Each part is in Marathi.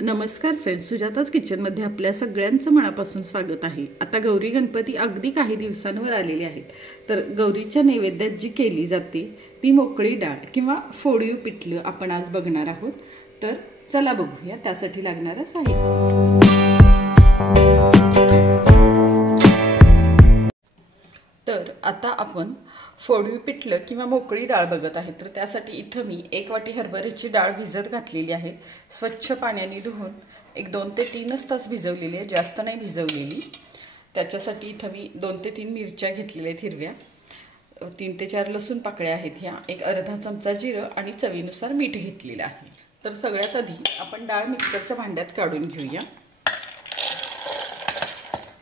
नमस्कार फ्रेंड्स, सुजाताच किचनमध्ये आपल्या सगळ्यांचं मनापासून स्वागत आहे। आता गौरी गणपती अगदी काही दिवसांवर आलेले आहेत, तर गौरीच्या नैवेद्यात जी केली जाते ती मोकळी डाळ किंवा फोडीव पिठलं आपण आज बघणार आहोत। तर चला बघूया त्यासाठी लागणारं साहित्य। तर आता आपण फोडीव पिठलं किंवा मोकळी डाळ बघत आहे। तर त्यासाठी इथं मी 1 वाटी हरभऱ्याची डाळ भिजत घातलेली आहे। स्वच्छ पाण्याने धुवून एक 2 ते 3 तास भिजवलेली आहे, जास्त नाही भिजवलेली। त्याच्यासाठी इथं मी 2 ते 3 मिरच्या घेतलेल्या आहेत हिरव्या, 3 ते 4 लसूण पाकळ्या आहेत ह्या, एक अर्धा चमचा जिरं आणि चवीनुसार मीठ घेतलेलं आहे। तर सगळ्यात आधी आपण डाळ मिक्सरच्या भांड्यात काढून घेऊया।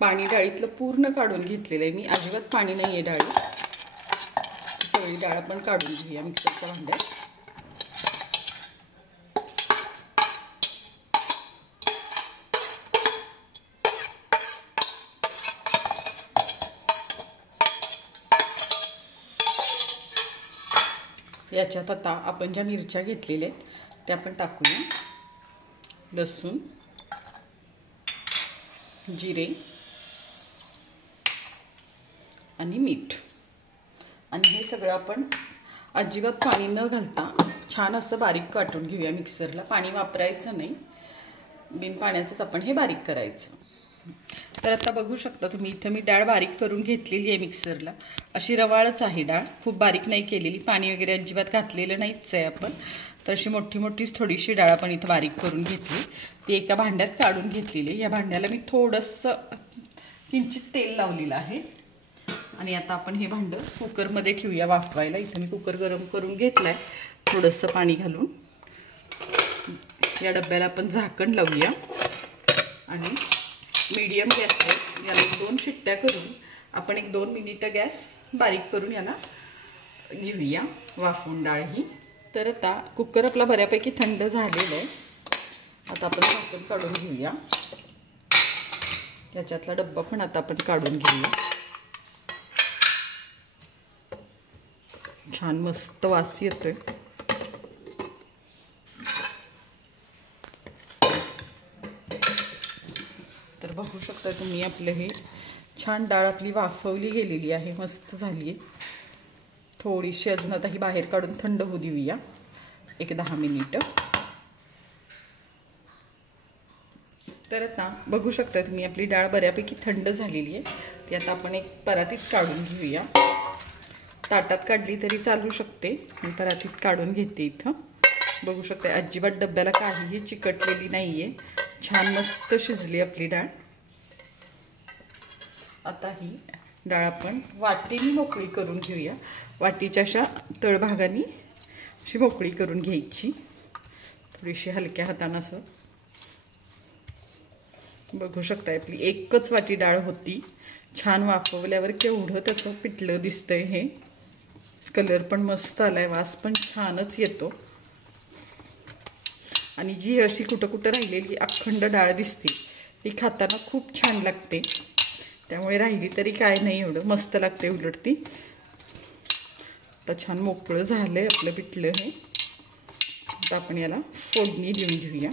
पाणी डाळीतलं पूर्ण काढून घेतलेलं आहे मी, अजिबात पाणी नाही आहे डाळीत। सगळी डाळ आपण काढून घेऊया मिक्सरच्या भांड्यात। याच्यात आता आपण ज्या मिरच्या घेतलेल्या आहेत त्या आपण टाकूया। लसूण, जिरे आणि मीठ, आणि हे सगळं आपण अजिबात पाणी न घालता छान असं बारीक काटून घेऊया मिक्सरला। पाणी वापरायचं नाही, बिन पाण्याचंच आपण हे बारीक करायचं। तर आता बघू शकता तुम्ही, इथं मी डाळ बारीक करून घेतलेली आहे मिक्सरला। अशी रवाळच आहे डाळ, खूप बारीक नाही केलेली, पाणी वगैरे अजिबात घातलेलं नाहीच आहे आपण। तर अशी मोठी मोठीच थोडीशी डाळ आपण इथं बारीक करून घेतली, ती एका भांड्यात काढून घेतलेली आहे। या भांड्याला मी थोडंसं किंचित तेल लावलेलं आहे, आणि आता आपण हे भांडं कुकरमध्ये ठेवूया वाफवायला। इथं मी कुकर गरम करून घेतलाय थोडंसं पाणी घालून। या डब्याला आपण झाकण लावूया आणि मीडियम गॅसवर याला 2 शिट्ट्या करून आपण 1-2 मिनिटं गॅस बारीक करून याला घेऊया वाफवून डाळ ही। तर आता कुकर आपला बऱ्यापैकी थंड झालेला आहे। आता आपण झाकण काढून घेऊया, त्याच्यातला डब्बा पण आता आपण काढून घेऊया। छान मस्त वास येतोय। तर बघू शकता तुम्ही, आपलं हे छान डाळ आपली वाफवली गेलेली आहे, मस्त झाली आहे। थोडीशी अजून आता ही बाहेर काढून थंड होऊ देऊया 1-10 मिनिटं। तर आता बघू शकता तुम्ही, आपली डाळ बऱ्यापैकी थंड झालेली आहे। ती आता आपण एक परातीत काढून घेऊया। ताटात काढली तरी चालू शकते, मी परातीत काढून घेते। इथं बघू शकता अजिबात डब्याला काहीही चिकटलेली नाही आहे, छान मस्त शिजली आपली डाळ। आता ही डाळ आपण वाटीने मोकळी करून घेऊया। वाटीच्या अशा तळभागाने अशी मोकळी करून घ्यायची, थोडीशी हलक्या हाताने असं। बघू शकता आपली एकच वाटी डाळ होती, छान वाफवल्यावर केवढं त्याचं पिठलं दिसतंय। हे कलर पण मस्त आलाय, वास पण छानच येतो, आणि जी अशी कुठं कुठं राहिलेली अखंड डाळ दिसते ती खाताना खूप छान लागते। त्यामुळे राहिली तरी काय नाही, एवढं मस्त लागते उलट ती। आता छान मोकळं झालंय आपलं पिठलं हे। आता आपण याला फोडणी देऊन घेऊया।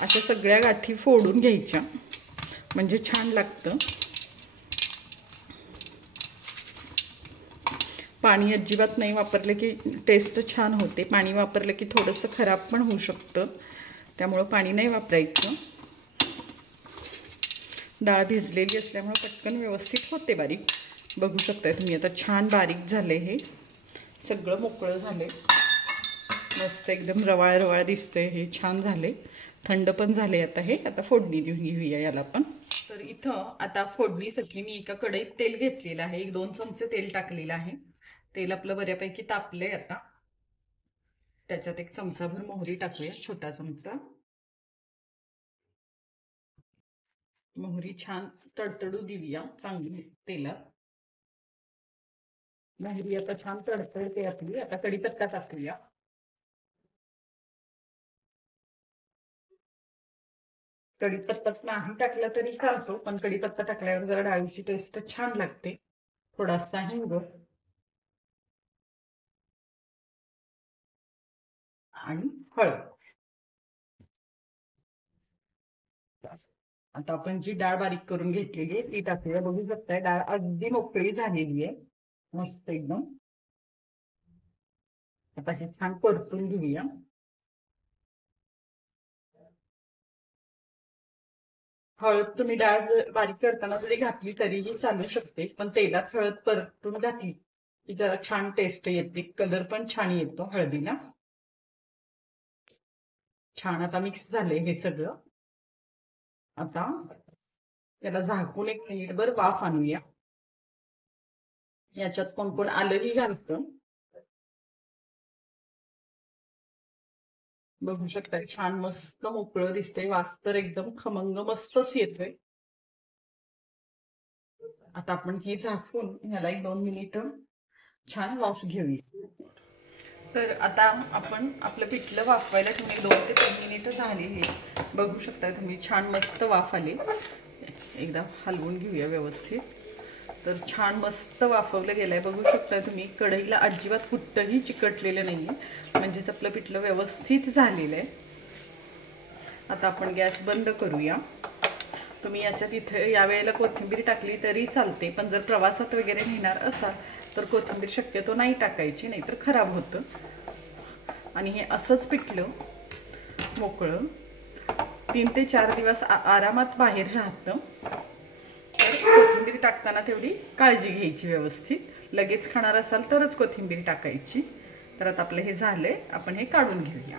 अशा सगळ्या गाठी फोडून घ्यायच्या म्हणजे छान लागतं। पाणी अजिबात नाही वापरलं की टेस्ट छान होते, पाणी वापरलं की थोडंसं खराब पण होऊ शकतं, त्यामुळं पाणी नाही वापरायचं। डाळ भिजलेली असल्यामुळे पटकन व्यवस्थित होते बारीक। बघू शकता तुम्ही, आता छान बारीक झाले, हे सगळं मोकळं झाले, मस्त एकदम रवाळ रवाळ दिसतंय, हे छान झाले, थंड पण झाले। आता हे आता फोडणी देऊन घेऊया याला पण। तर इथं आता फोडणीसाठी मी एका कढईत तेल घेतलेलं आहे, 1-2 चमचे तेल टाकलेलं आहे। तेल आपलं बऱ्यापैकी तापलंय आता। त्याच्यात 1 चमचाभर मोहरी टाकूया, छोटा चमचा। मोहरी छान तडतडू देऊया चांगली तेलात। मोहरी आता छान तडतडते आपली, आता कढीपत्ता टाकूया। कढीपत्ताच नाही टाकला तरी चालतो, पण कढीपत्ता टाकल्यावर जरा डाळीची टेस्ट छान लागते। थोडासा हिंग आणि हळद। आता आपण जी डाळ बारीक करून घेतलेली आहे ती टाकूया. बघू शकताय डाळ अगदी मोकळी झालेली आहे, मस्त एकदम. आता हे छान परतून घेऊया. हळद तुम्ही डाळ बारीक करताना जरी घातली तरीही चालू शकते, पण तेलात हळद परतून घातली की जरा छान टेस्ट येते, कलर पण छान येतो हळदीला. छान आता मिक्स झाले हे सगळं. आता त्याला झाकून 1 मिनिटभर वाफ आणूया. याच्यात कोण कोण आलंही घालतं. बघू शकता छान मस्त मोकळं दिसतंय, वास तर एकदम खमंग मस्तच येतोय. आता आपण हे झाकून ह्याला 1-2 मिनिट छान वाफ घेऊया. तर आता आपण आपलं पिठलं वाफवायला तुम्ही 2 ते 3 मिनिटं झालेली. बघू शकता तुम्ही छान मस्त वाफ आली. एकदा हलवून घेऊया व्यवस्थित. तर छान मस्त वाफवलं गेलंय. बघू शकता तुम्ही कढईला अजिबात कुठंही चिकटलेलं नाहीये, म्हणजेच आपलं पिठलं व्यवस्थित झालेलं आहे. आता आपण गॅस बंद करूया. तुम्ही याच्यात इथे या वेळेला कोथिंबीर टाकली तरी चालते, पण जर प्रवासात वगैरे नेणार असाल तर कोथिंबीर शक्यतो नाही टाकायची, नाहीतर खराब होतं. आणि हे असंच पिठलं मोकळं 3 ते 4 दिवस आरामात बाहेर राहतं. तर कोथिंबीर टाकताना तेवढी काळजी घ्यायची व्यवस्थित. लगेच खाणार असाल तरच कोथिंबीर टाकायची. तर आता आपलं हे झालंय, आपण हे काढून घेऊया.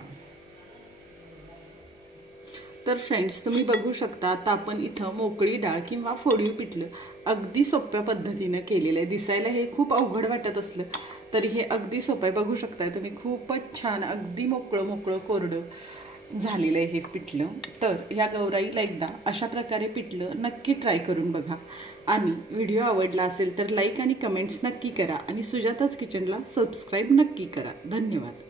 तर फ्रेंड्स तुम्ही बघू शकता आता आपण इथं मोकळी डाळ किंवा फोडीव पिठलं अगदी सोप्या पद्धतीने केलेलं आहे. दिसायला हे खूप अवघड वाटत असलं तरी हे अगदी सोपं आहे. बघू शकताय तुम्ही खूपच छान अगदी मोकळं मोकळं कोरडं झालेलं आहे हे पिठलं. तर ह्या गौराईला एकदा अशा प्रकारे पिठलं नक्की ट्राय करून बघा. आणि व्हिडिओ आवडला असेल तर लाईक आणि कमेंट्स नक्की करा आणि सुजाताज किचनला सबस्क्राईब नक्की करा. धन्यवाद.